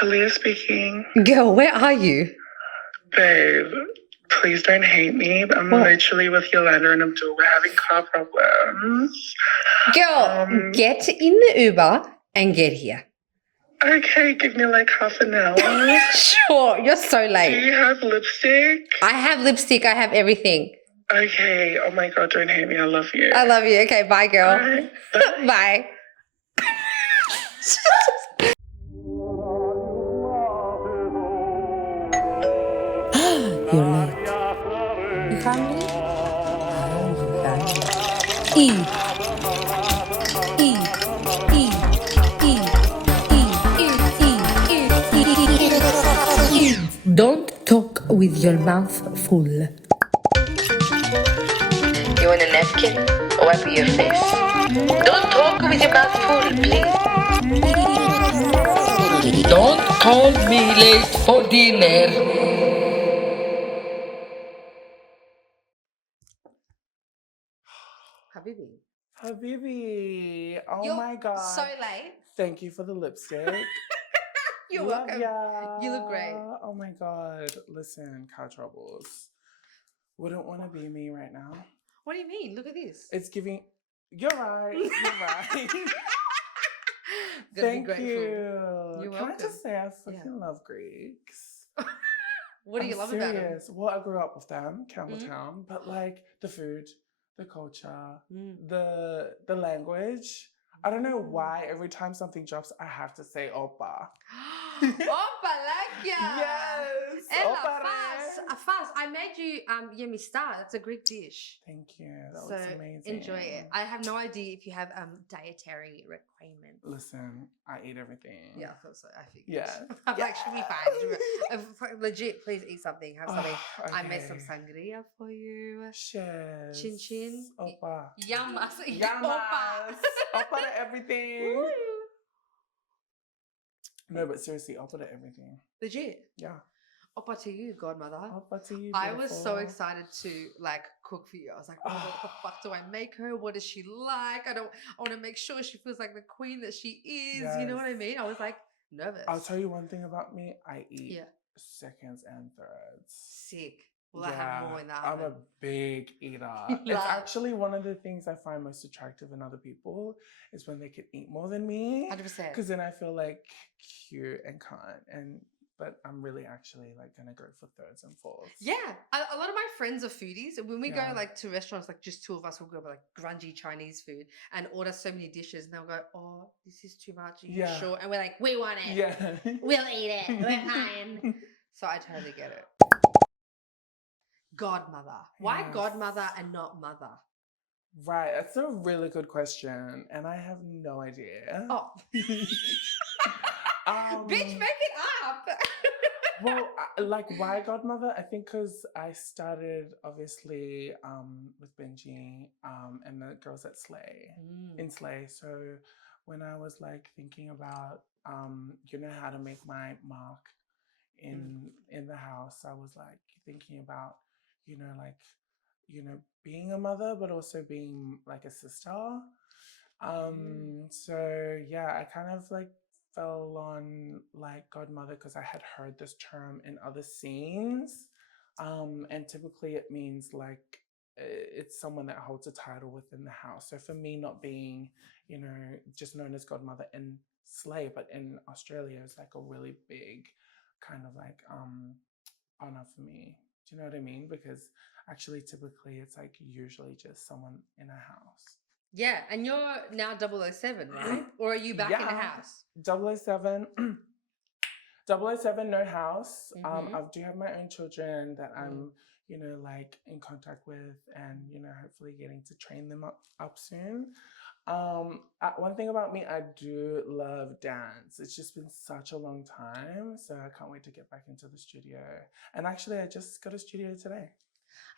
Kilia speaking. Girl, where are you? Babe, please don't hate me, but I'm literally with Yolanda and Abdul. We're having car problems. Girl, get in the Uber and get here. Okay, give me like half an hour. Sure, you're so Do late. you have lipstick? I have lipstick, I have everything. Okay, oh my God, don't hate me. I love you. I love you. Okay, bye, girl. Bye. Bye. You're late. You hungry? Eat. Don't talk with your mouth full. You want a napkin? Or wipe your face? Don't talk with your mouth full, please. Don't call me late for dinner. Habibi. Oh You're my God. so late. Thank you for the lipstick. You're Love welcome. ya. You look great. Oh my God. Listen, car troubles. Wouldn't want to be me right now. What do you mean? Look at this. It's giving. You're right. You're right. Thank you. You're Can welcome. I just say I fucking love Greeks? What do you love serious. about them? Well, I grew up with them, Campbelltown, but like the food, the culture, the language. I don't know why every time something drops, I have to say Opa. Opa, like ya. Yes. Ella, Opa fast. I made you yemista. That's a Greek dish. Thank you. That So was amazing. enjoy it. I have no idea if you have dietary requirements. Listen, I eat everything. Yeah, I thought so. I figured. Yeah. I'm like, should be fine. Legit, please eat something. Have something. Okay. I made some sangria for you. Cheers. Chin chin. Opa. Yamas. Yamas. Opa to everything. Woo. No, but seriously, Opa to everything. Legit. Yeah. Opa to you, godmother. Opa to you. I was so excited to like cook for you. I was like, oh, what the fuck do I make her? What does she like? I want to make sure she feels like the queen that she is. Yes. You know what I mean? I was like nervous. I'll tell you one thing about me. I eat seconds and thirds. Sick. Will I have more in that? I'm a big eater. It's actually one of the things I find most attractive in other people is when they can eat more than me. 100%. Because then I feel like cute and kind. But I'm really actually like gonna go for thirds and fourths. Yeah, a lot of my friends are foodies. When we go like to restaurants, like just two of us will go like grungy Chinese food and order so many dishes, and they'll go, "Oh, this is too much. Are you sure?" And we're like, "We want it. Yeah, we'll eat it. We're fine." So I totally get it. Godmother. Why godmother and not mother? Right, that's a really good question, and I have no idea. Oh. Bitch, make it up. Well, like, why godmother? I think because I started, obviously, with Benji and the girls at Slay, in Slay. So when I was, like, thinking about, how to make my mark in the house, I was, like, thinking about, being a mother, but also being, like, a sister. So, yeah, I kind of, like, fell on like godmother because I had heard this term in other scenes, and typically it means like it's someone that holds a title within the house. So for me, not being just known as godmother in Slay, but in Australia, it's like a really big kind of like honor for me. Do you know what I mean? Because actually typically it's like usually just someone in a house. Yeah, and you're now 007, right? Or are you back in the house? 007. 007, no house. I do have my own children that I'm, like in contact with and, hopefully getting to train them up soon. One thing about me, I do love dance. It's just been such a long time. So I can't wait to get back into the studio. And actually, I just got a studio today.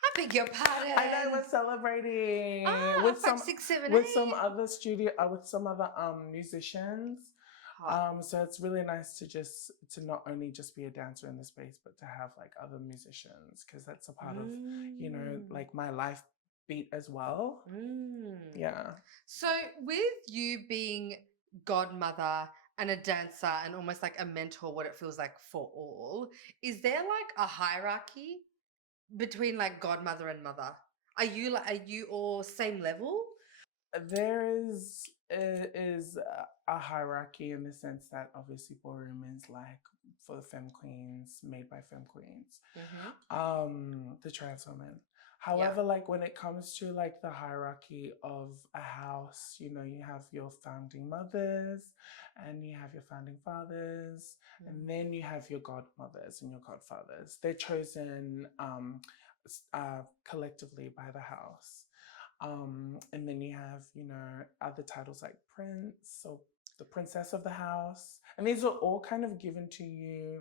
I beg your pardon. I know, we're celebrating with 5, 6, 7, 8. With some other musicians. So it's really nice to not only just be a dancer in the space, but to have like other musicians because that's a part of like my life beat as well. Yeah. So with you being godmother and a dancer and almost like a mentor, what it feels like for all. Is there like a hierarchy between like godmother and mother? Are you all same level? There is a hierarchy in the sense that obviously ballroom is like for the femme queens, made by femme queens, the trans women. However, like when it comes to like the hierarchy of a house, you know, you have your founding mothers and you have your founding fathers, and then you have your godmothers and your godfathers. They're chosen collectively by the house. And then you have, you know, other titles like prince or the princess of the house. And these are all kind of given to you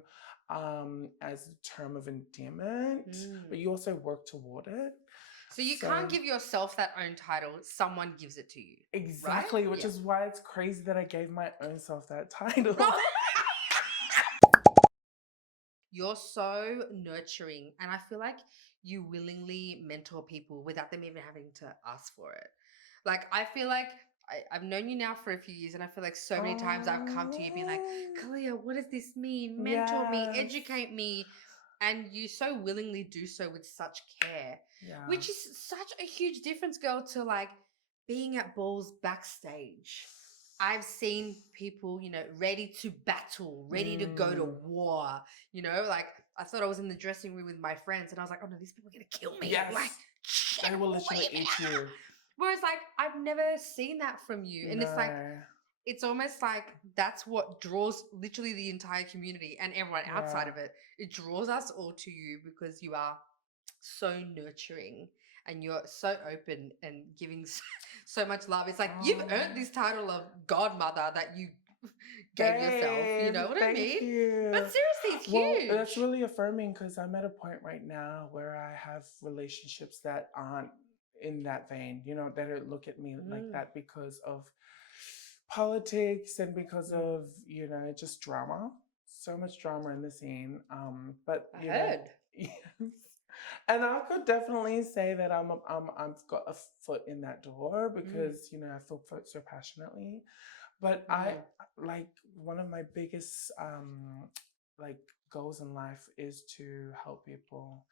as a term of endearment, but you also work toward it. So you can't give yourself that own title. Someone gives it to you. Exactly, right? which is why it's crazy that I gave my own self that title. You're so nurturing, and I feel like you willingly mentor people without them even having to ask for it. Like, I feel like I've known you now for a few years, and I feel like so many times I've come to you being like, Kalia, what does this mean? Mentor me, Yes. educate me. And you so willingly do so with such care, which is such a huge difference, girl, to like being at balls backstage. I've seen people, you know, ready to battle, ready to go to war. You know, like I thought I was in the dressing room with my friends, and I was like, "Oh no, these people are gonna kill me!" Yes. Like, They will literally eat you. Whereas, like, I've never seen that from you, and it's like, it's almost like that's what draws literally the entire community and everyone outside of it. It draws us all to you because you are so nurturing and you're so open and giving so much love. It's like you've earned this title of godmother that you gave yourself. You know what I mean? Thank you. But seriously, it's Well, huge. that's really affirming because I'm at a point right now where I have relationships that aren't in that vein, you know, that don't look at me like that because of politics and because of, you know, just drama. So much drama in the scene. But I you heard. know, and I could definitely say that I've got a foot in that door because you know I feel so passionately. But I like one of my biggest like goals in life is to help people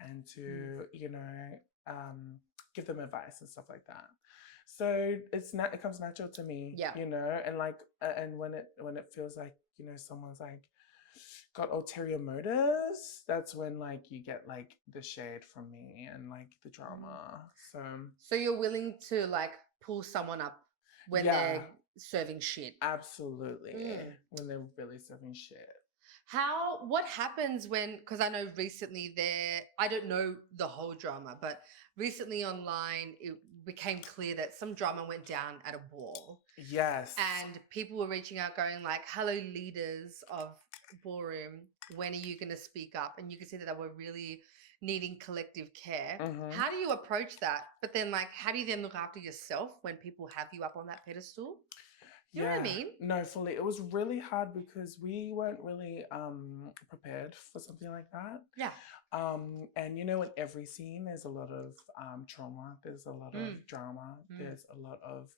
and to you know give them advice and stuff like that. So it comes natural to me, you know, and like and when it feels like you know someone's like got ulterior motives, that's when like you get like the shade from me and like the drama. So you're willing to like pull someone up when they're serving shit. Absolutely. When they're really serving shit. What happens when, because I know recently I don't know the whole drama, but recently online it became clear that some drama went down at a ball. Yes. And people were reaching out going like, hello, leaders of ballroom, when are you going to speak up? And you could see that they were really needing collective care. How do you approach that? But then like, how do you then look after yourself when people have you up on that pedestal? You know what I mean? No, fully. It was really hard because we weren't really prepared for something like that. Yeah. And you know, in every scene, there's a lot of trauma. There's a lot of drama. There's a lot of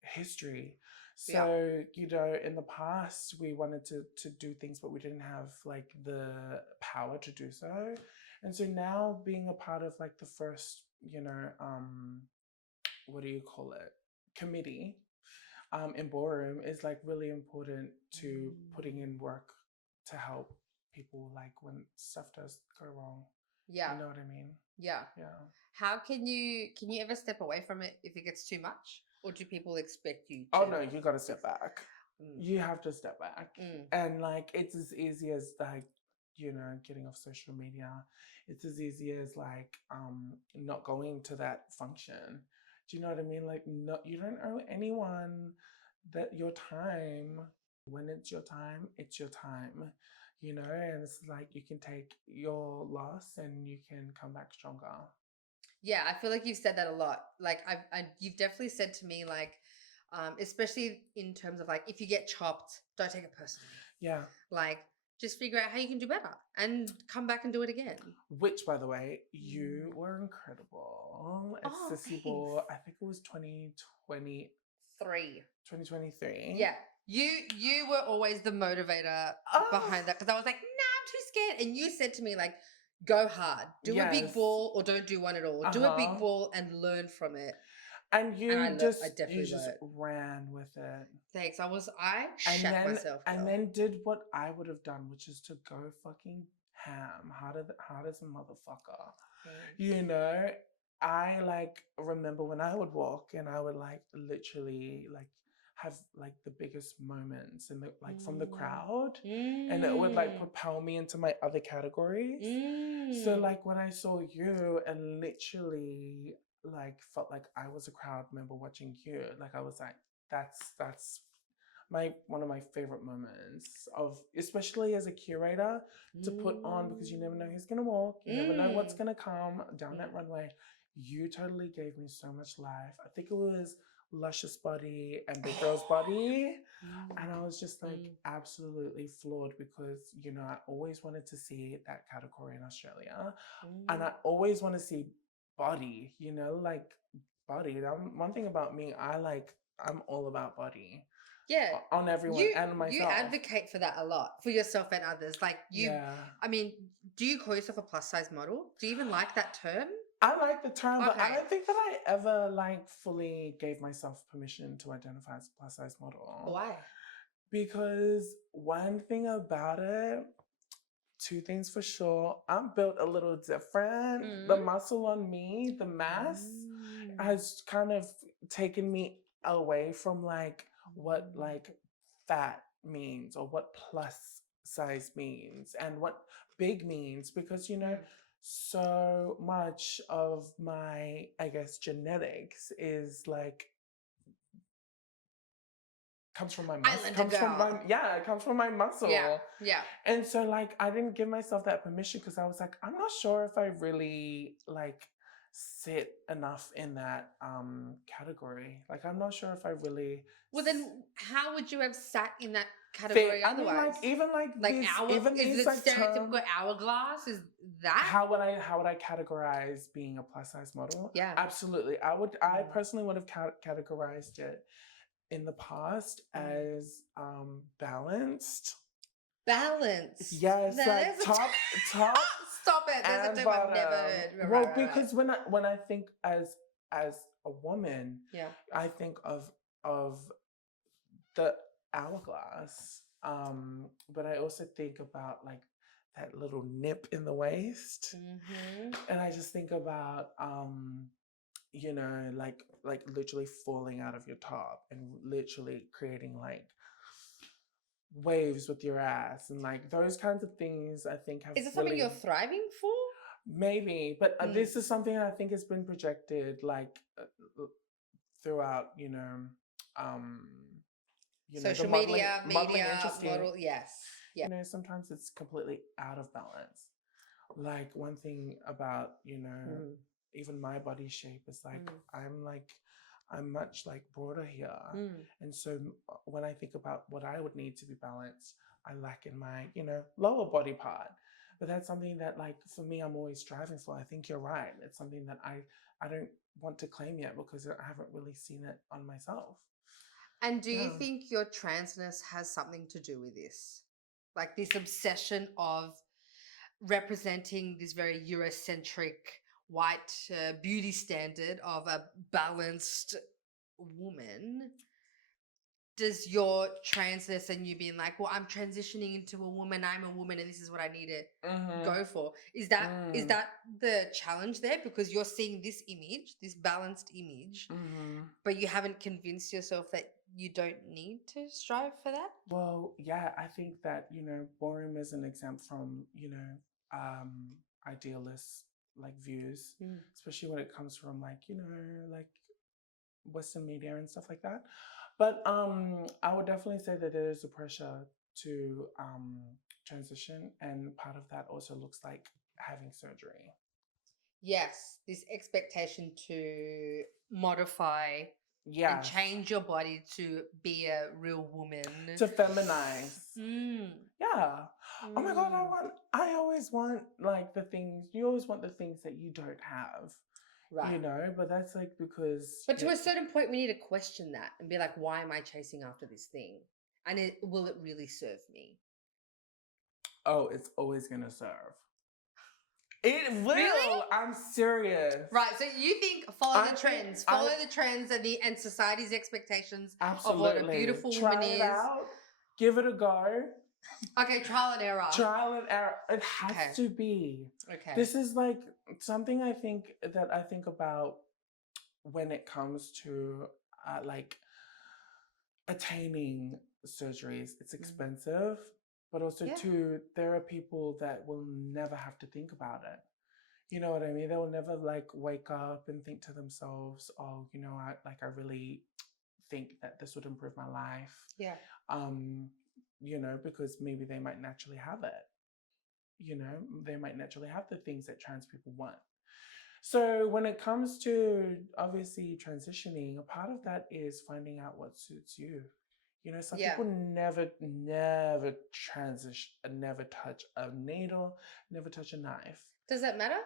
history. So you know, in the past, we wanted to do things, but we didn't have like the power to do so. And so now, being a part of like the first, you know, what do you call it, committee. In ballroom is like really important to putting in work to help people like when stuff does go wrong. Yeah. You know what I mean? Yeah. How can you ever step away from it if it gets too much? Or do people expect you to? Oh no, you gotta step back. You have to step back. And like it's as easy as like, you know, getting off social media. It's as easy as like not going to that function. Do you know what I mean? Like, no, you don't owe anyone that your time. When it's your time, it's your time. You know, and it's like you can take your loss and you can come back stronger. Yeah, I feel like you've said that a lot. Like you've definitely said to me like, especially in terms of like if you get chopped, don't take it personally. Yeah. Like just figure out how you can do better and come back and do it again. Which, by the way, you were incredible at Sissy Ball. I think it was 2023. 2023. Yeah. You were always the motivator behind that, because I was like, nah, I'm too scared. And you said to me, like, go hard. Do a big Yes. ball or don't do one at all. Do a big ball and learn from it. And I you definitely just learned. ran with it. Thanks. I shat myself. And then did what I would have done, which is to go fucking ham, hard as a motherfucker. Thanks. You know, I like remember when I would walk and I would like literally like have like the biggest moments and like from the crowd, and it would like propel me into my other categories. So like when I saw you and literally like felt like I was a crowd member watching you, like I was like, that's one of my favorite moments of, especially as a curator, to put on, because you never know who's gonna walk, you never know what's gonna come down that runway. You totally gave me so much life. I think it was Luscious Body and Big Girl's Body. And I was just like absolutely floored, because, you know, I always wanted to see that category in Australia. And I always want to see body, you know, like body. One thing about me, I'm all about body. Yeah. On everyone and myself. You advocate for that a lot, for yourself and others. Like I mean, do you call yourself a plus size model? Do you even like that term? I like the term, but I don't think that I ever like fully gave myself permission to identify as a plus size model. Why? Because one thing about it, two things for sure, I'm built a little different. The muscle on me, the mass, has kind of taken me away from like what like fat means or what plus size means and what big means, because, you know, so much of my, I guess, genetics is like comes from my muscle. It comes from my muscle. Yeah. And so like I didn't give myself that permission, because I was like, I'm not sure if I really like sit enough in that category. Like I'm not sure if I really. Well, then how would you have sat in that category otherwise? I mean, like even is it stereotypical hourglass? Is that how would I categorize being a plus size model? Yeah, absolutely. I personally would have categorized it in the past as balanced. Yes, like top. Stop it! There's a term I've never heard. Well, because when I think as a woman, I think of the hourglass, but I also think about like that little nip in the waist, and I just think about you know, like literally falling out of your top and literally creating like waves with your ass and like those kinds of things. I think have. Is it something you're thriving for? Maybe, but this is something I think has been projected like throughout, you know, social media, model. Yes. You know, sometimes it's completely out of balance. Like one thing about, you know, even my body shape is like I'm much like broader here, and so when I think about what I would need to be balanced, I lack in my, you know, lower body part. But that's something that, like, for me, I'm always striving for. I think you're right. It's something that I don't want to claim yet, because I haven't really seen it on myself. And do you think your transness has something to do with this? Like this obsession of representing this very Eurocentric white beauty standard of a balanced woman? Does your transness and you being like, well, I'm transitioning into a woman, I'm a woman, and this is what I need to go for. Is that the challenge there? Because you're seeing this image, this balanced image, but you haven't convinced yourself that you don't need to strive for that? Well, yeah, I think that, you know, ballroom is an exempt from, you know, idealist like views, especially when it comes from like, you know, like Western media and stuff like that. But I would definitely say that there is a pressure to transition, and part of that also looks like having surgery. Yes, this expectation to modify and change your body to be a real woman. To feminize. Yeah. Oh my God, I always want like the things, you always want the things that you don't have. Right. You know, but that's like because. But to a certain point, we need to question that and be like, why am I chasing after this thing? And will it really serve me? Oh, it's always gonna serve. It will. Really? I'm serious. Right. So you think follow the trends and society's expectations of what a beautiful woman is. Try it out. Give it a go. Okay, trial and error. Trial and error. It has to be. Okay. This is like something I think about when it comes to like attaining surgeries. It's expensive, but also too, there are people that will never have to think about it. You know what I mean? They will never like wake up and think to themselves, "Oh, you know, I really think that this would improve my life." Yeah. You know, because maybe they might naturally have it. You know, they might naturally have the things that trans people want. So when it comes to obviously transitioning, a part of that is finding out what suits you. You know, some people never transition, never touch a needle, never touch a knife. Does that matter?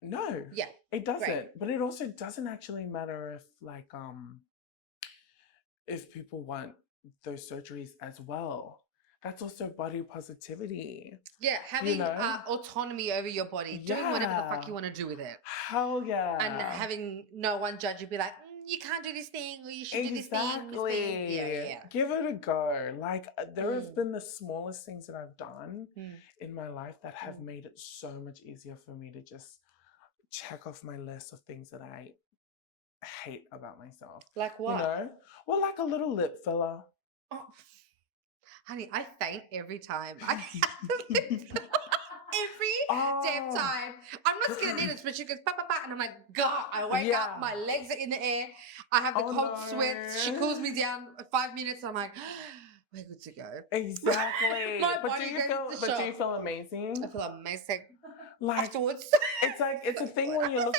No. Yeah. It doesn't. Right. But it also doesn't actually matter if people want those surgeries as well. That's also body positivity. Yeah, having autonomy over your body, doing whatever the fuck you want to do with it. Hell yeah. And having no one judge you, be like, you can't do this thing, or you should do this thing. Yeah. Give it a go. Like, there have been the smallest things that I've done in my life that have made it so much easier for me to just check off my list of things that I hate about myself. Like what? You know? Well, like a little lip filler. Oh, honey, I faint every time. I every damn time. I'm not scared of needles, but she goes, bah, bah, bah, and I'm like, God, I wake up, my legs are in the air, I have the cold sweats, she cools me down 5 minutes, I'm like, we're good to go. Exactly. But do you feel amazing? I feel amazing. Like, afterwards. It's a thing when you look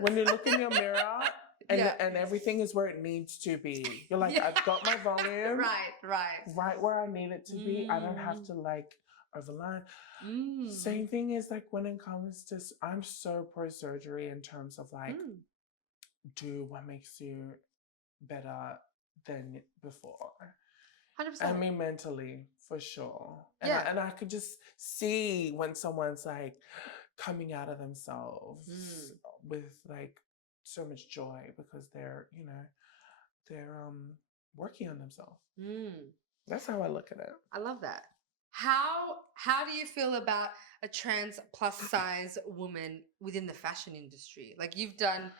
when you look in your mirror and everything is where it needs to be. You're like, I've got my volume. Right where I need it to be. I don't have to like overline. Same thing is like when it comes to, I'm so pro surgery in terms of like, do what makes you better than before. 100%. I mean, mentally, for sure. And I could just see when someone's like coming out of themselves with like so much joy because they're, you know, they're working on themselves. That's how I look at it. I love that. How do you feel about a trans plus size woman within the fashion industry? Like, you've done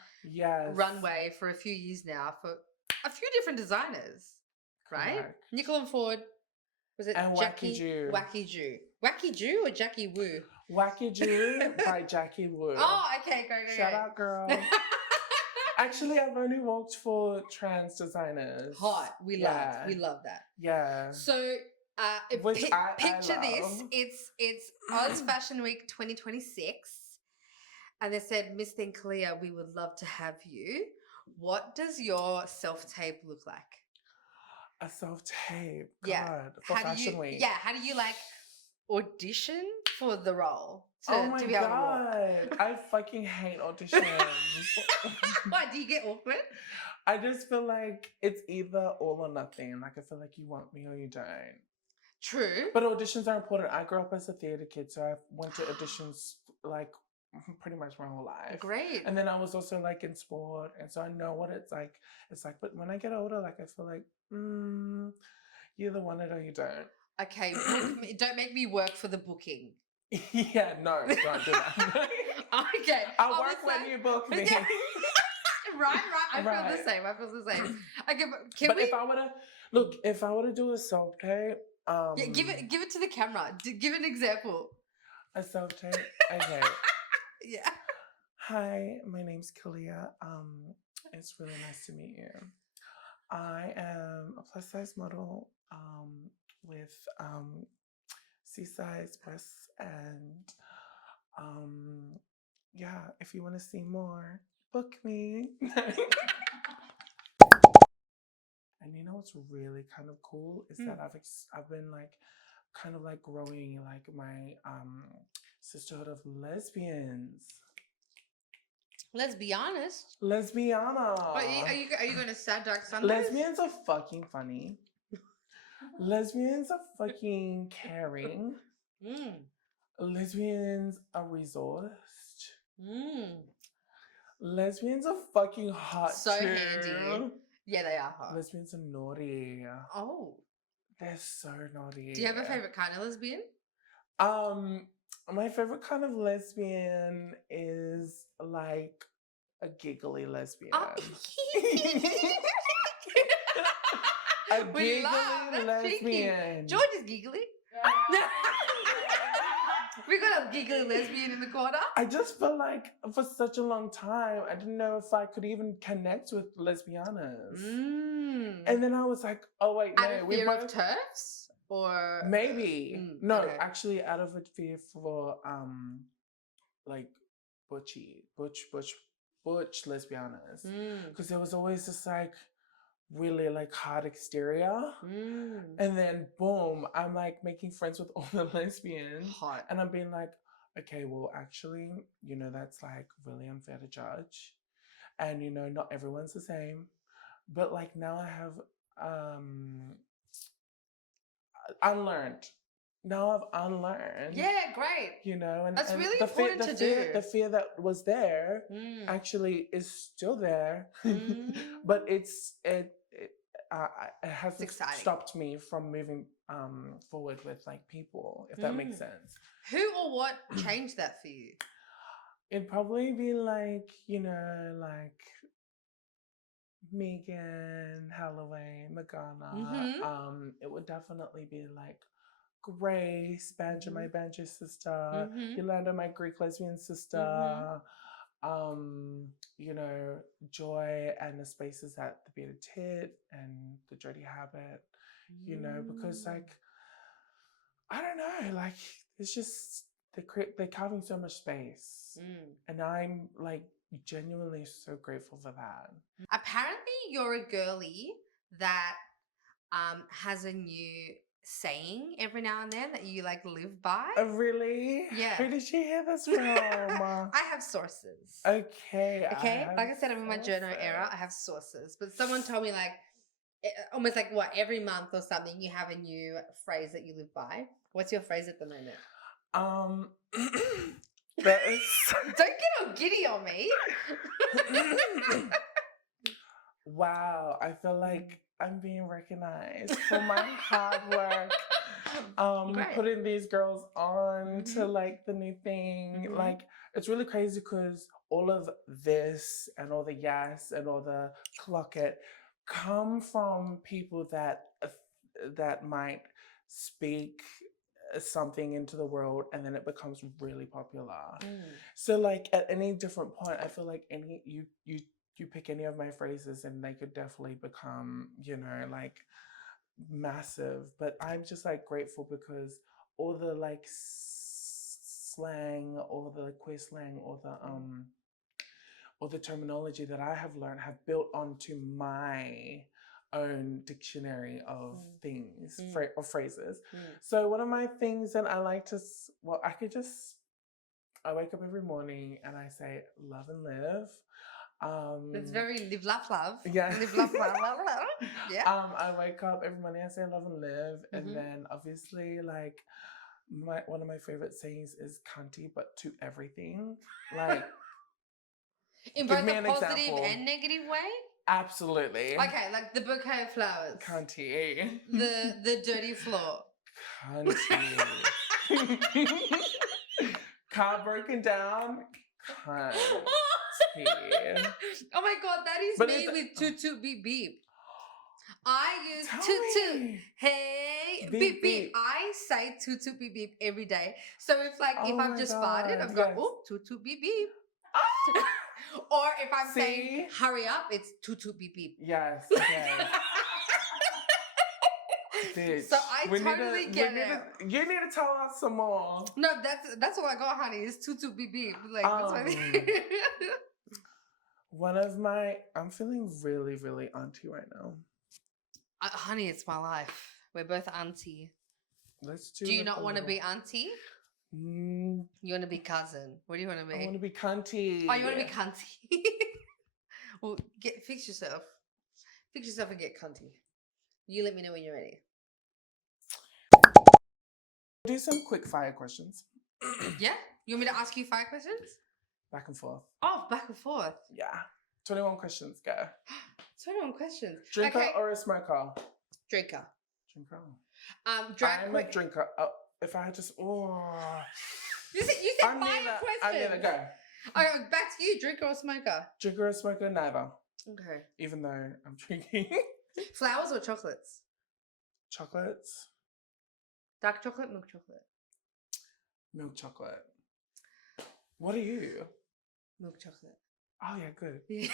runway for a few years now for a few different designers, right? Correct. Nickel and Ford. Was it and Jackie? Wacky Jew. Wacky Jew or Jackie Woo? Wacky Jew by Jackie Woo. Oh, okay, go. Shout out, girl. Actually, I've only worked for trans designers. Hot. We love that. Yeah. So picture this. It's Oz Fashion Week 2026. And they said, Miss Kilia, we would love to have you. What does your self-tape look like? A self-tape? God. For Fashion Week. Yeah. How do you like audition for the role? Oh my God. I fucking hate auditions. Why? Do you get awkward? I just feel like it's either all or nothing. Like, I feel like you want me or you don't. True. But auditions are important. I grew up as a theater kid, so I went to auditions like pretty much my whole life. Great. And then I was also like in sport, and so I know what it's like. But when I get older, like I feel like, you either want it or you don't. Okay, don't make me work for the booking. Yeah, no, don't do that. Okay. I'll work when you book me. Right. I feel the same. Okay, but if I were to do a self-tape, give it to the camera. Give an example. A self-tape. Okay. Yeah. Hi, my name's Kilia. It's really nice to meet you. I am a plus size model with C-size breasts, and if you want to see more, book me. And you know what's really kind of cool is that I've been like kind of like growing like my sisterhood of lesbians. Let's be honest. Lesbiana. Are you going to Sad Dark Sundays? Lesbians are fucking funny. Lesbians are fucking caring. Mm. Lesbians are resourced. Mm. Lesbians are fucking hot So too. handy. Yeah, they are hot. Lesbians are naughty. Oh. They're so naughty. Do you have a favorite kind of lesbian? My favorite kind of lesbian is like a giggly lesbian. Oh. A We giggly love, that's cheeky. lesbian. George is giggly. We got a giggly lesbian in the corner. I just feel like for such a long time, I didn't know if I could even connect with lesbianas. And then I was like, oh wait, no, Out of fear of turfs? Or maybe. No, okay. actually out of a fear for like butch lesbianas. Because there was always this like really like hard exterior. And then boom, I'm like making friends with all the lesbians. Hot. And I'm being like, okay, well actually, you know, that's like really unfair to judge. And you know, not everyone's the same. But like now I have unlearned. Now I've unlearned. Yeah, great. You know, and that's really the important to do. The fear that was there actually is still there, but it hasn't stopped me from moving forward with like people, if that makes sense. Who or what changed that for you? It'd probably be like, you know, like Megan, Holloway, Magana. It would definitely be like Grace, Banjo, my Banjo sister, Yolanda, my Greek lesbian sister, you know, Joy and the spaces at the Bearded Tit and the Dirty Habit, you know, because like, I don't know, like it's just, they're carving so much space. And I'm like genuinely so grateful for that. Apparently you're a girly that has a new saying every now and then that you like live by. Oh, really? Yeah. Who did you hear this from? I have sources. Okay. Like I said, I'm in my journal era. I have sources. But someone told me like almost like what, every month or something you have a new phrase that you live by. What's your phrase at the moment? That is... Don't get all giddy on me. Wow, I feel like I'm being recognized for my hard work. Putting these girls on to like the new thing. Like it's really crazy because all of this and all the yes and all the clock it come from people that might speak something into the world and then it becomes really popular. So like at any different point, I feel like you pick any of my phrases and they could definitely become, you know, like massive. But I'm just like grateful because all the like slang or the queer slang or the terminology that I have learned have built onto my own dictionary of things, or phrases. So one of my things that I like to, I wake up every morning and I say love and live. It's very live, laugh, love. Yeah. Live, laugh, love, love, love. Yeah. I wake up every morning, I say love and live. And then obviously like one of my favorite sayings is cunty, but to everything. Like in both a positive and negative way? Absolutely. Okay, like the bouquet of flowers. Cunty. The dirty floor. Cunty. Car broken down. Cunty. Oh my god, that is me with toot toot beep beep. I use toot toot. Hey, beep beep. I say toot toot beep beep every day. So if I've just farted, I've got toot toot beep beep. Or if I'm saying hurry up, it's toot toot beep beep. Yes. Okay. Bitch, so I totally get it. You need to tell us some more. No, that's all I got, honey. It's toot toot beep beep. Like that's what I'm feeling really, really auntie right now. Honey, it's my life. We're both auntie. Do you not want to be auntie? You want to be cousin. What do you want to be? I want to be cunty. Oh, you want to be cunty? Well, fix yourself. Fix yourself and get cunty. You let me know when you're ready. Do some quick fire questions. Yeah? You want me to ask you 5 questions? Back and forth. Oh, back and forth. Yeah. 21 questions, go. 21 questions. Drinker Okay. or a smoker? Drinker. Drinker. Drag I'm a drinker. Oh, if I had to... You said 5 questions. I'm gonna go. All right, back to you. Drinker or smoker? Drinker or smoker? Neither. Okay. Even though I'm drinking. Flowers or chocolates? Chocolates. Dark chocolate, milk chocolate? Milk chocolate. What are you? Milk chocolate. Oh, yeah, good. Yeah.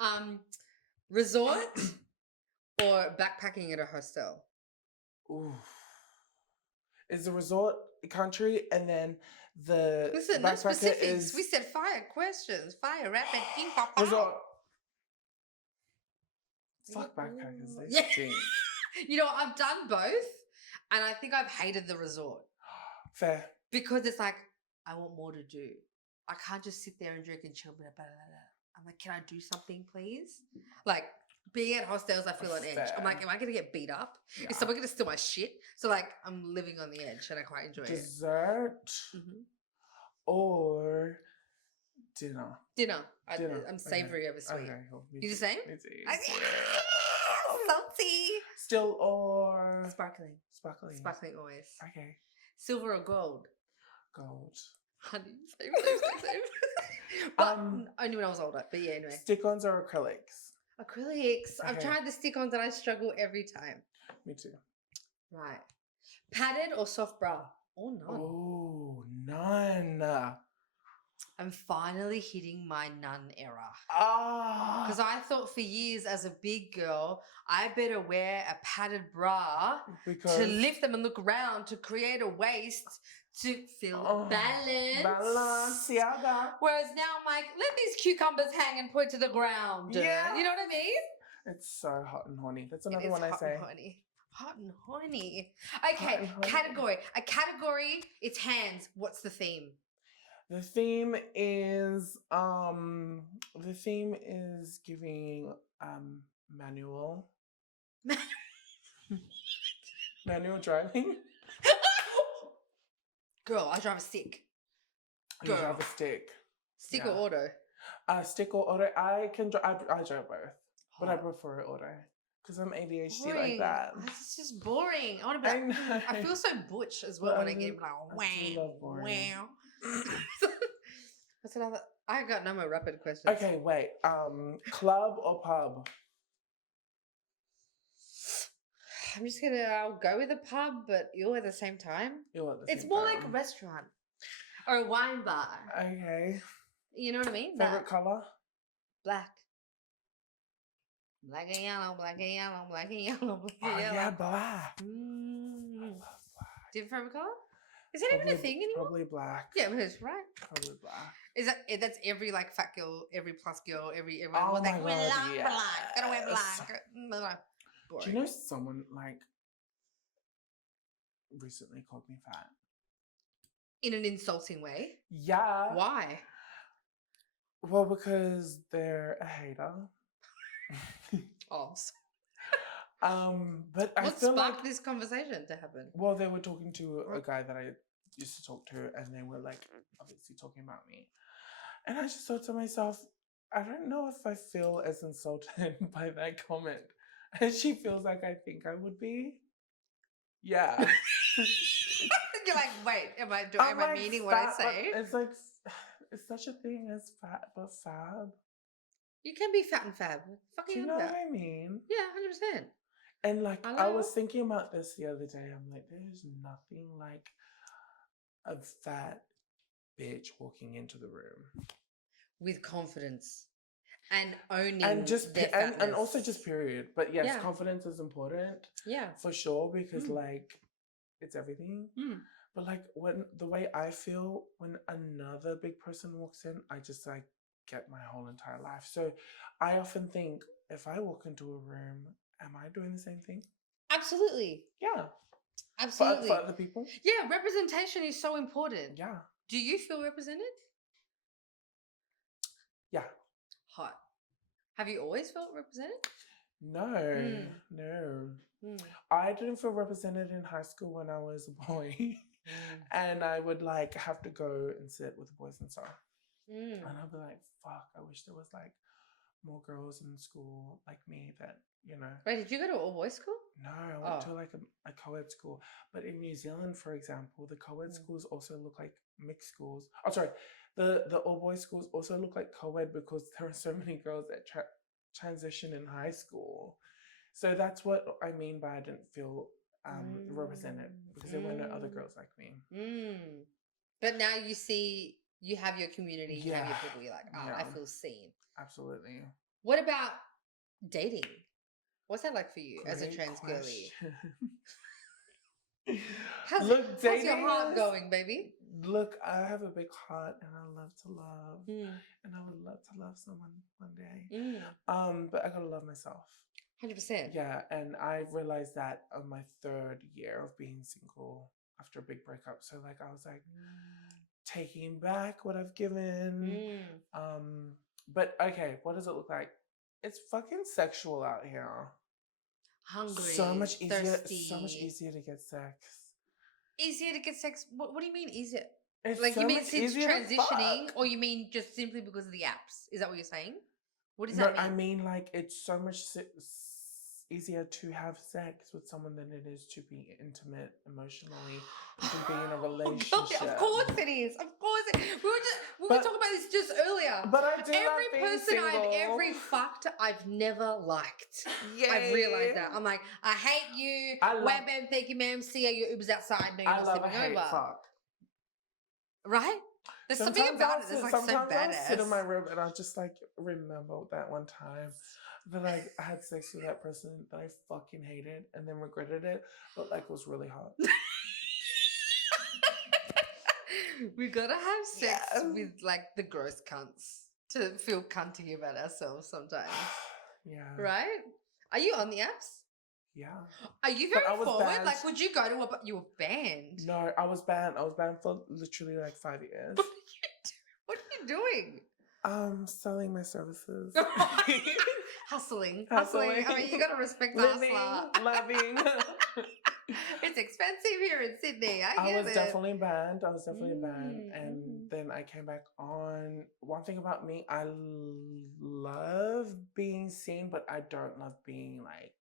Yes. Resort or backpacking at a hostel? Ooh. Is the resort country and then the Listen, no backpacker specifics. is... We said fire questions. Fire, rapid, ping, pop, pop. Resort. Fuck backpackers. They Yeah. stink. You know, I've done both, and I think I've hated the resort Fair. because it's like I want more to do. I can't just sit there and drink and chill. Blah, blah, blah, blah. I'm like, can I do something, please? Like being at hostels, I feel on edge. I'm like, am I going to get beat up? Yeah. Is someone going to steal my shit? So like, I'm living on the edge, and I quite enjoy it. Dessert or dinner? Dinner. Dinner. I'm savory over sweet. Okay, cool. Me You the too. same? Me too. Okay. Yeah. Salty. Still or Sparkling. sparkling? Sparkling always. Okay. Silver or gold? Gold. Honey, same. But only when I was older. But yeah, anyway. Stick-ons or acrylics? Acrylics. I've Okay. tried the stick-ons and I struggle every time. Me too. Right. Padded or soft bra? Oh, none. Oh, none. I'm finally hitting my nun era. Ah. Because I thought for years as a big girl, I better wear a padded bra to lift them and look around to create a waist to feel balanced. Balenciaga. Whereas now I'm like, let these cucumbers hang and point to the ground. Yeah. You know what I mean? It's so hot and horny. That's It another is one I hot say. and horny. Hot and horny. Okay, Hot and horny. category. A category, it's hands. What's the theme? The theme is giving manual manual driving. Girl, I drive a stick. You drive a stick. Stick Yeah. or auto? Stick or auto. I can drive. I drive both, but I Hot. prefer auto because I'm ADHD Boring. like that. It's just boring. I want to be like, know. I feel so butch as well But when I get I do love boring. wow. What's another? I got no more rapid questions. Okay, wait. Club or pub? I'm just gonna. I'll go with a pub, but you're at the same time. You're at the It's same more like a time. restaurant or a wine bar. Okay. You know what I mean? Favorite color? Black. Black and yellow, black and yellow, black and yellow, black and Oh yellow. yeah, black. I Mm. love black. Do you have a favorite color? Is that even a thing anymore? Probably black. Yeah, it is, right? Probably black. That's every like fat girl, every plus girl, everyone Oh was like, my we God, love black, gotta wear yes. black. Do Boring. you know someone like recently called me fat? In an insulting way. Yeah. Why? Well, because they're a hater. Obs. But I What feel sparked like this conversation to happen? well, they were talking to a guy that I used to talk to, and they were like obviously talking about me, and I just thought to myself, I don't know if I feel as insulted by that comment as she feels like I think I would be. Yeah. You're like, wait, am I like, meaning what I fat, but say? it's like it's such a thing as fat but fab. You can be fat and fab. Fucking Do you know about. what I mean? Yeah, 100%. And like I Hello? was thinking about this the other day. I'm like, there's nothing like a fat bitch walking into the room With confidence and owning and just their and also fatness. just period. But yes, Yeah. confidence is important Yeah. for sure because Mm. like it's everything. Mm. But like when the way I feel when another big person walks in, I just like get my whole entire life. So I often think if I walk into a room, am I doing the same thing? Absolutely. Yeah. Absolutely. For other people? Yeah, representation is so important. Yeah. Do you feel represented? Yeah. Hot. Have you always felt represented? No, Mm. no. Mm. I didn't feel represented in high school when I was a boy. And I would like have to go and sit with the boys and stuff. Mm. And I'd be like, fuck, I wish there was like more girls in school like me that, Wait, did you go to all boys school? No, I went to like a co-ed school. But in New Zealand, for example, the co-ed schools also look like mixed schools. Oh, sorry. The all-boys schools also look like co-ed because there are so many girls that transition in high school. So that's what I mean by I didn't feel represented because there were no other girls like me. Mm. But now you see, you have your community, you have your people, you're like, I feel seen. Absolutely. What about dating? What's that like for you as a Great trans girly? How's your heart going, baby? Look, I have a big heart and I love to love. And I would love to love someone one day. But I gotta love myself. 100%. Yeah, and I realized that on my 3rd year of being single after a big breakup. So like I was like taking back what I've given. But okay, what does it look like? It's fucking sexual out here. Hungry. So much easier. Thirsty. So much easier to get sex. Easier to get sex? What do you mean easier? It's like so you mean much since easier to transitioning, fuck. or you mean just simply because of the apps? Is that what you're saying? What does that mean? I mean like it's so much easier to have sex with someone than it is to be intimate emotionally, to be in a relationship. Of course it is. Of course it. We were talking about this just earlier. But I do every love being person single. I've fucked, I've never liked. Yeah. I've realized that. I'm like, I hate you. Wham bam, thank you, ma'am. See ya, your Uber's outside. No, you're not sleeping over. Fuck. Right? There's something about it that's like so badass. Sometimes I'll sit in my room and I'll just like remember that one time that I had sex with that person that I fucking hated and then regretted it, but like it was really hot. We gotta have sex with like the gross cunts to feel cunty about ourselves sometimes. Yeah. Right? Are you on the apps? Yeah. Are you very forward? Banned. Like, would you go to you were banned? No, I was banned. I was banned for literally like 5 years. What are you doing? Selling my services. Hustling. I mean, you gotta respect the hustler. Living. It's expensive here in Sydney. I was definitely banned. And then I came back on. One thing about me, I love being seen, but I don't love being like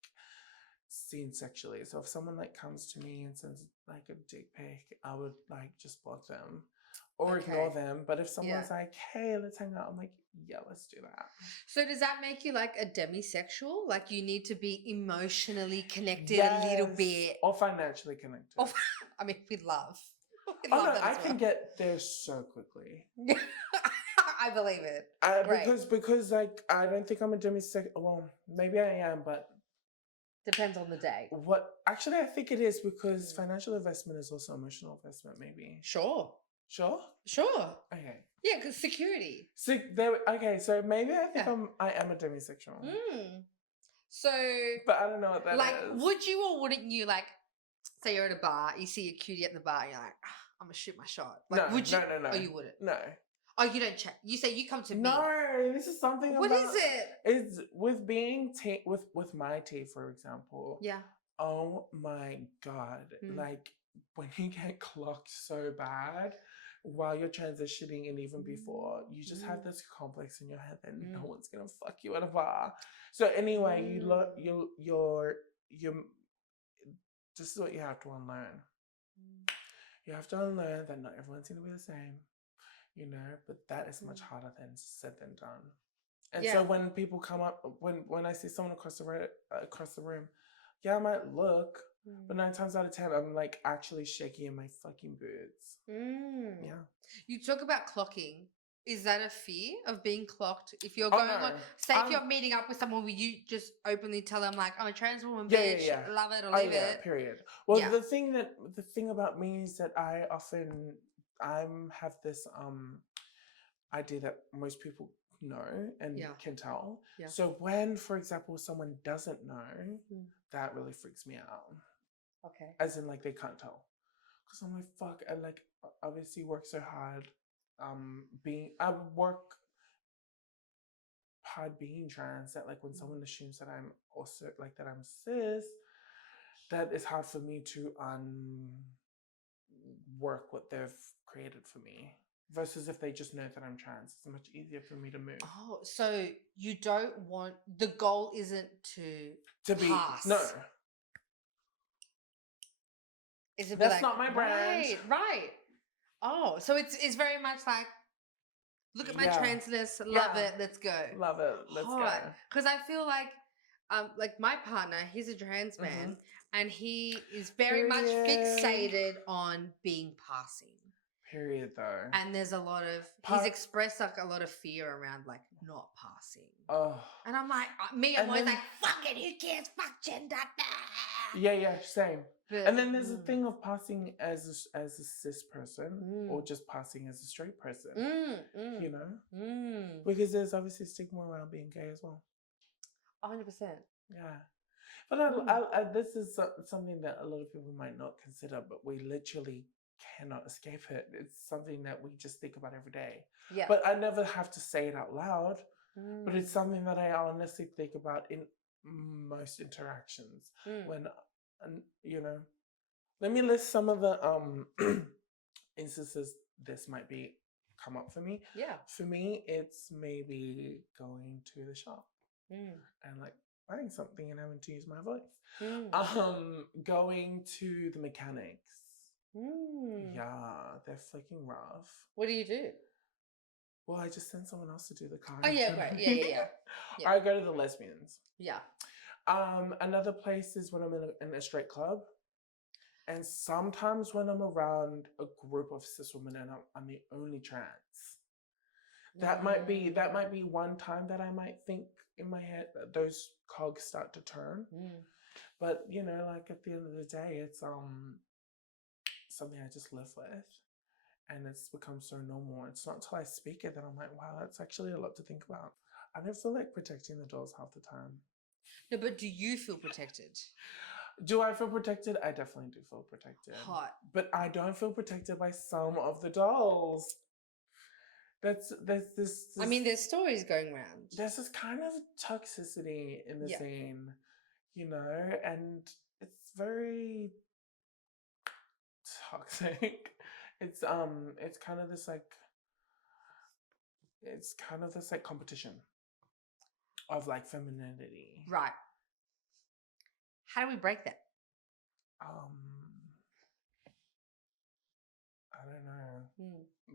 seen sexually. So if someone like comes to me and sends like a dick pic, I would like just block them or ignore them. But if someone's like, hey, let's hang out, I'm like, yeah, let's do that. So does that make you like a demisexual? Like you need to be emotionally connected a little bit, or financially connected. I mean, with love. I can get there so quickly. I believe it. Because like I don't think I'm a demisexual. Well, maybe I am, but depends on the day. Actually, I think it is because financial investment is also emotional investment. Maybe. Sure. Okay. Yeah, because security. So maybe I think I am a demisexual. So, but I don't know what that is. Like, would you or wouldn't you like? Say you're at a bar, you see a cutie at the bar, you're like, I'm gonna shoot my shot. Like, would you? No. Or you wouldn't? No. Oh, you don't check. You say you come to me. No, this is something. What is it? It's with being with my tea, for example. Yeah. Oh my God! Like when you get clocked so bad while you're transitioning, and even before, you just have this complex in your head that no one's gonna fuck you at a bar. So anyway, you're this is what you have to unlearn. You have to unlearn that not everyone's gonna be the same. But that is much harder than said than done. And so when people come up, when I see someone across the room, I might look, but 9 times out of 10, I'm like actually shaking in my fucking boots. Yeah. You talk about clocking. Is that a fear of being clocked? If you're going on, say if you're meeting up with someone, will you just openly tell them like, I'm a trans woman, bitch, love it or leave it? Period. Well, the thing about me is that I have this idea that most people know and can tell. Yeah. So when, for example, someone doesn't know, that really freaks me out. Okay. As in, like, they can't tell. Because I'm like, fuck, I like obviously work so hard. I work hard being trans, that like when someone assumes that I'm also like that I'm cis, that it's hard for me to work what they've created for me. Versus if they just know that I'm trans, it's much easier for me to move. Oh, so you don't want, the goal isn't to be pass. no. Is it That's like, not my brand. Right. Oh, so it's very much like, look at my transness, love it, let's go. Love it, let's go. Because I feel like my partner, he's a trans man, and he is very much fixated on being passing. Period, though. And there's a lot of, he's expressed like a lot of fear around like not passing. Oh. And I'm like, I'm always like, fuck it, who cares? Fuck gender. Yeah, same. But, and then there's a thing of passing as a cis person or just passing as a straight person, you know? Because there's obviously stigma around being gay as well. 100%. Yeah. But I, this is something that a lot of people might not consider, but we literally cannot escape it. It's something that we just think about every day. Yeah. But I never have to say it out loud, but it's something that I honestly think about in most interactions when... And you know, let me list some of the instances this might be come up for me. Yeah. For me, it's maybe going to the shop and like buying something and having to use my voice. Going to the mechanics. Yeah, they're freaking rough. What do you do? Well, I just send someone else to do the car. Oh yeah, right. Yeah. Or I go to the lesbians. Yeah. Another place is when I'm in a straight club, and sometimes when I'm around a group of cis women and I'm the only trans. That might be one time that I might think in my head that those cogs start to turn. But you know, like at the end of the day, it's something I just live with, and it's become so normal. It's not until I speak it that I'm like, wow, that's actually a lot to think about. I don't feel like protecting the dolls half the time. No, but do you feel protected? Do I feel protected? I definitely do feel protected. Hot. But I don't feel protected by some of the dolls. There's this... I mean, there's stories going around. There's this kind of toxicity in the scene, you know, and it's very toxic. It's kind of this like competition of like femininity. Right. How do we break that? I don't know.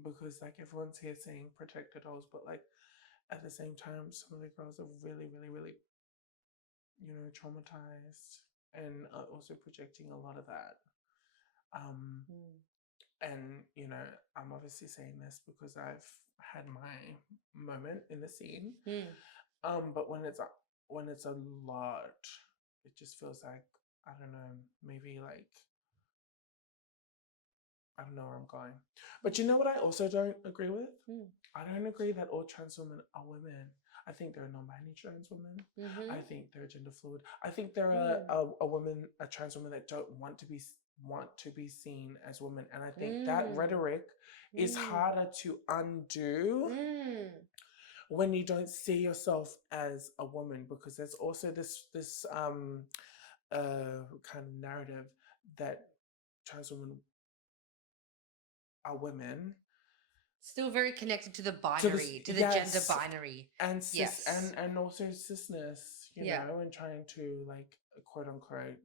Because like everyone's here saying protect the dolls, but like at the same time, some of the girls are really, really, really, you know, traumatized and are also projecting a lot of that. And you know, I'm obviously saying this because I've had my moment in the scene. But when it's a lot, it just feels like, I don't know, maybe like, I don't know where I'm going. But you know what I also don't agree with? I don't agree that all trans women are women. I think there are non-binary trans women. I think they're gender fluid. I think there are a trans woman that don't want to be seen as women. And I think that rhetoric is harder to undo when you don't see yourself as a woman, because there's also this kind of narrative that trans women are women. Still very connected to the binary, to the gender binary. And cis, and also cisness, you know, and trying to like quote unquote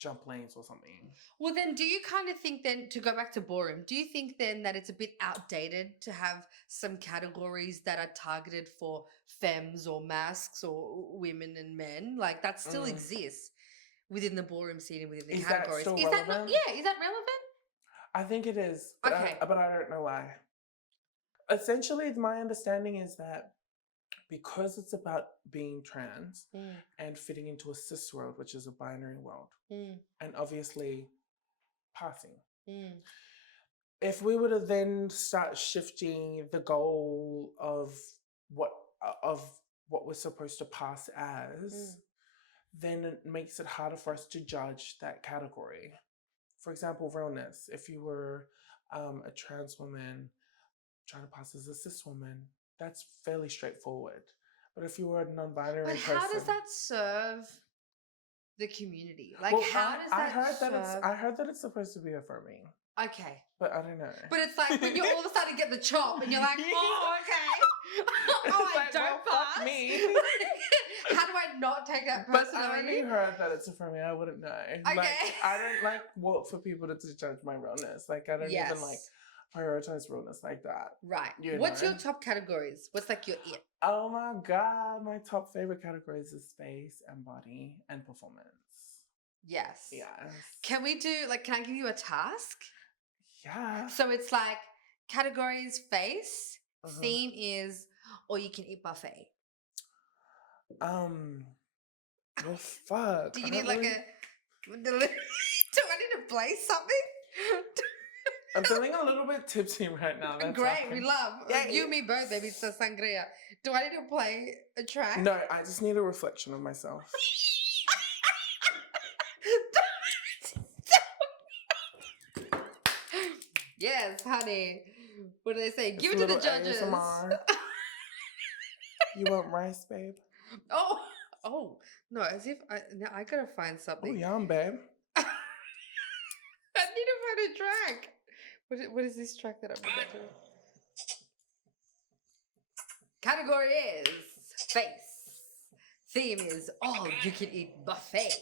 jump lanes or something. Well, then do you kind of think then, to go back to ballroom, do you think then that it's a bit outdated to have some categories that are targeted for femmes or mascs or women and men? Like that still exists within the ballroom scene and within the categories. Is that not, is that relevant? I think it is. But but I don't know why. Essentially, my understanding is that because it's about being trans and fitting into a cis world, which is a binary world, and obviously passing. If we were to then start shifting the goal of what we're supposed to pass as, then it makes it harder for us to judge that category. For example, realness. If you were a trans woman trying to pass as a cis woman, that's fairly straightforward. But if you were a non-binary But person, how does that serve the community? Like, well, how does that serve? I heard that it's supposed to be affirming, Okay. but I don't know. But it's like when you all of a sudden get the chop and you're like, oh, okay. It's oh, I like, don't well, pass. fuck me. How do I not take that But personally? I only heard that it's affirming. I wouldn't know. Okay. Like, I don't like want for people to judge my realness. Like, I don't even like prioritize realness like that. Right. You What's know? your top categories? What's like your it? Oh my god, my top favorite categories is face and body and performance. Yes. Yes. Can we do like? Can I give you a task? Yeah. So it's like categories face. Theme is all you can eat buffet. Well, fuck. Do you need like a? Do I need to play something? I'm feeling a little bit tipsy right now. That's Great, fine. we love Yeah, you and me both, baby. It's a sangria. Do I need to play a track? No, I just need a reflection of myself. Yes, honey. What do they say? It's Give a it to the little judges. ASMR. You want rice, babe? Oh, no, as if I gotta find Oh, something. yum, babe. I need to find a track. What is this track that I'm gonna do? Category is face. Theme is all you can eat buffet.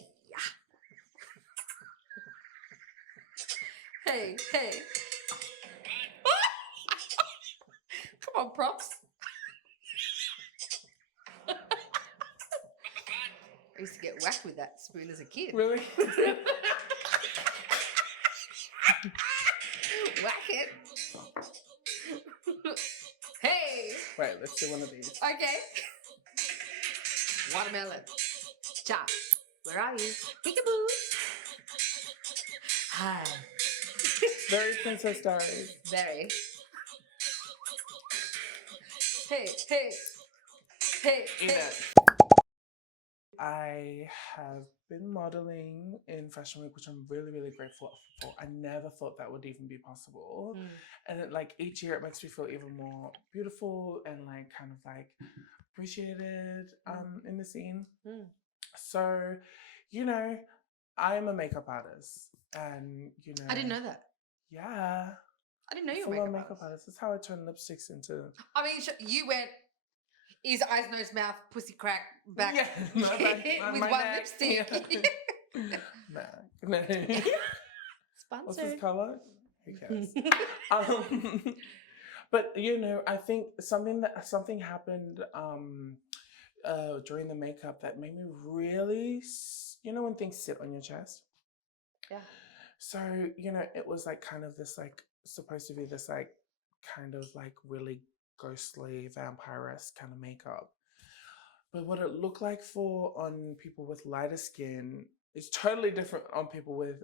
Hey. Come on, props. I used to get whacked with that spoon as a kid. Really? Whack it. Hey. Right, let's do one of these. Okay. Watermelon. Chop. Where are you? Peekaboo. Hi. Very Princess Diaries. Very. Hey. Eat it. I have been modeling in Fashion Week, which I'm really, really grateful for. I never thought that would even be possible. And it, like each year it makes me feel even more beautiful and like kind of like appreciated in the scene. So, you know, I'm a makeup artist and you know I didn't know that. Yeah. I didn't know you were Full-on makeup makeup artist. artist. That's how I turn lipsticks into I mean, you went ears, eyes, nose, mouth, pussy crack, back with one neck. lipstick. No. Sponsored. What's this color? Who cares? But you know, I think something happened during the makeup that made me really, you know, when things sit on your chest. Yeah. So you know, it was like kind of this like supposed to be this like kind of like really ghostly vampiress kind of makeup. But what it looked like on people with lighter skin is totally different on people with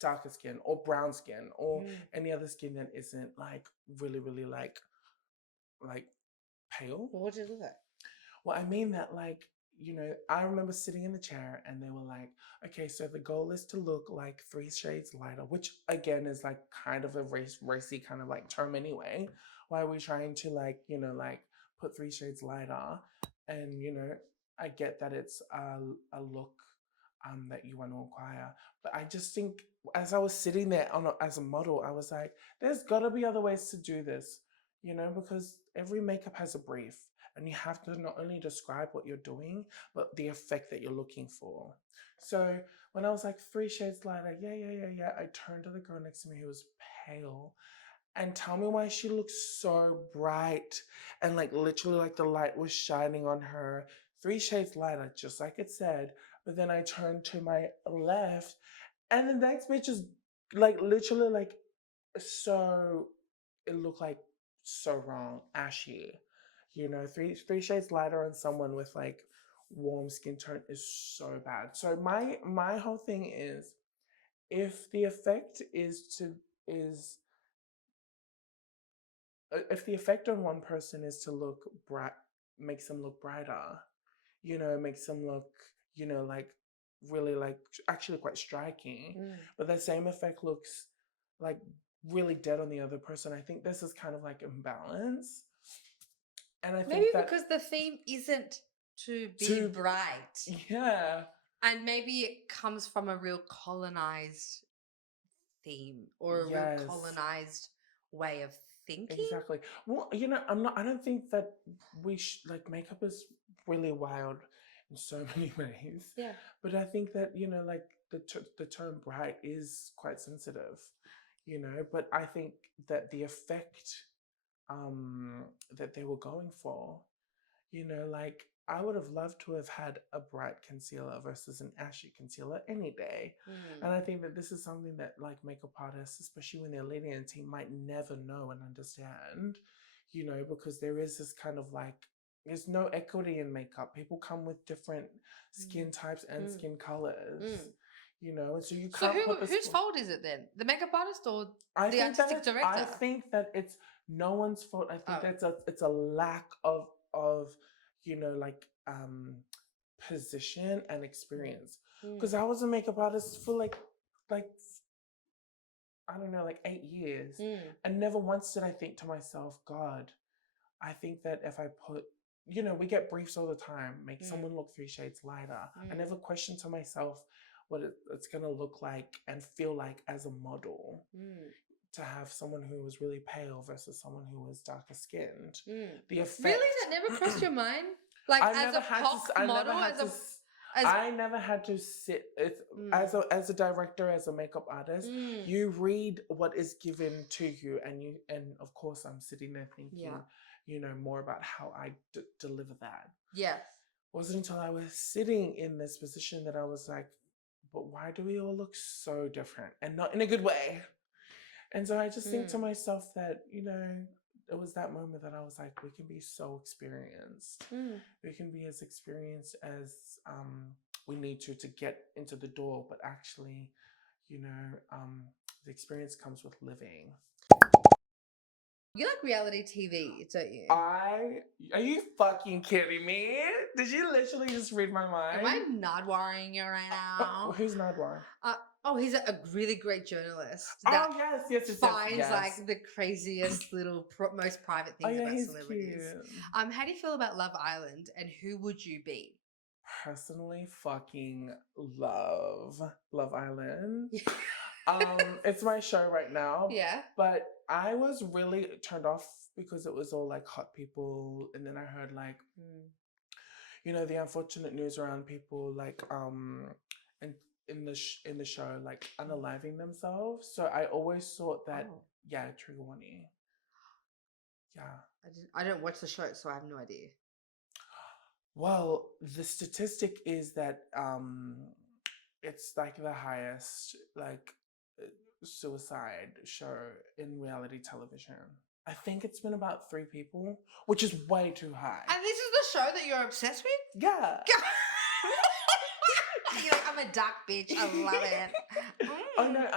darker skin or brown skin or any other skin that isn't like really, really like pale. What did you look like? Well, I mean that like, you know, I remember sitting in the chair and they were like, okay, so the goal is to look like 3 shades lighter, which again is like kind of a racy kind of like term anyway. Why are we trying to like, you know, like put 3 shades lighter? And, you know, I get that it's a look that you want to acquire. But I just think as I was sitting there as a model, I was like, there's got to be other ways to do this, you know, because every makeup has a brief. And you have to not only describe what you're doing, but the effect that you're looking for. So when I was like 3 shades lighter, yeah, I turned to the girl next to me who was pale. And tell me why she looked so bright. And like literally like the light was shining on her. 3 shades lighter, just like it said. But then I turned to my left and the next bitch is like literally like so, it looked like so wrong, ashy. You know, three shades lighter on someone with like warm skin tone is so bad. So my whole thing is, if the effect if the effect on one person is to look bright, makes them look brighter, you know, makes them look, you know, like really like actually quite striking, but the same effect looks like really dead on the other person. I think this is kind of like imbalance. And I think Maybe that because the theme isn't to be to bright. yeah, And maybe it comes from a real colonized theme or a real yes, colonized way of thinking. exactly. Well, I don't think that like makeup is really wild in so many ways. Yeah. But I think that, like the term bright is quite sensitive, but I think that the effect that they were going for, like I would have loved to have had a bright concealer versus an ashy concealer any day. And I think that this is something that like makeup artists, especially when they're leading a team, might never know and understand, because there is this kind of like, there's no equity in makeup. People come with different skin types and skin colors, and so you So can't put this. whose fault is it then? The makeup artist or I the think that artistic director? I think that it's no one's fault. I think Oh. that's it's a lack of like position and experience. Because I was a makeup artist for like I don't know, like 8 years, and never once did I think to myself, God, I think that if I put, we get briefs all the time, make someone look 3 shades lighter. I never questioned to myself what it's going to look like and feel like as a model to have someone who was really pale versus someone who was darker skinned. The effect. Really? That never crossed your mind? Like as a pop model? I never had to sit as a director, as a makeup artist. You read what is given to you, and of course I'm sitting there thinking, more about how I deliver that. Yeah. It wasn't until I was sitting in this position that I was like, but why do we all look so different, and not in a good way? And so I just think to myself that, it was that moment that I was like, we can be so experienced. We can be as experienced as we need to get into the door. But actually, the experience comes with living. You like reality TV, don't you? Are you fucking kidding me? Did you literally just read my mind? Am I nardwaring you right now? Who's Nardwar? He's a really great journalist. Oh, yes. Finds like the craziest little most private things about celebrities. Cute. How do you feel about Love Island, and who would you be? Personally, fucking love Love Island. It's my show right now. Yeah. But I was really turned off because it was all like hot people, and then I heard like, the unfortunate news around people like and in the show like unaliving themselves. So I always thought that trigger warning. Yeah. I don't watch the show, so I have no idea. Well, the statistic is that it's like the highest like suicide show in reality television. I think it's been about 3 people, which is way too high. And this is the show that you're obsessed with? Yeah. You're like, I'm a dark bitch. I love it. Oh no,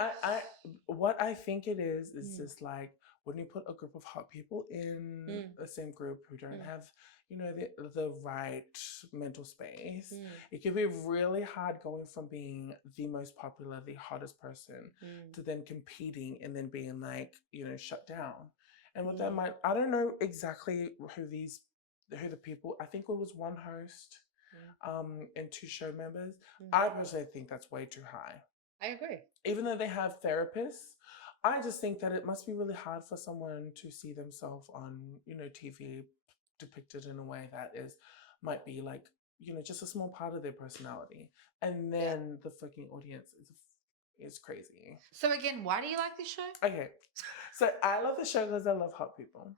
what I think it is just like when you put a group of hot people in the same group who don't have, the right mental space, it can be really hard going from being the most popular, the hottest person to then competing and then being like, shut down. And with that might, I don't know exactly who the people, I think it was 1 host and 2 show members. I personally think that's way too high. I agree. Even though they have therapists, I just think that it must be really hard for someone to see themselves on, TV depicted in a way that might be like, just a small part of their personality. And then the fucking audience is crazy. So again, why do you like this show? Okay. So I love the show because I love hot people.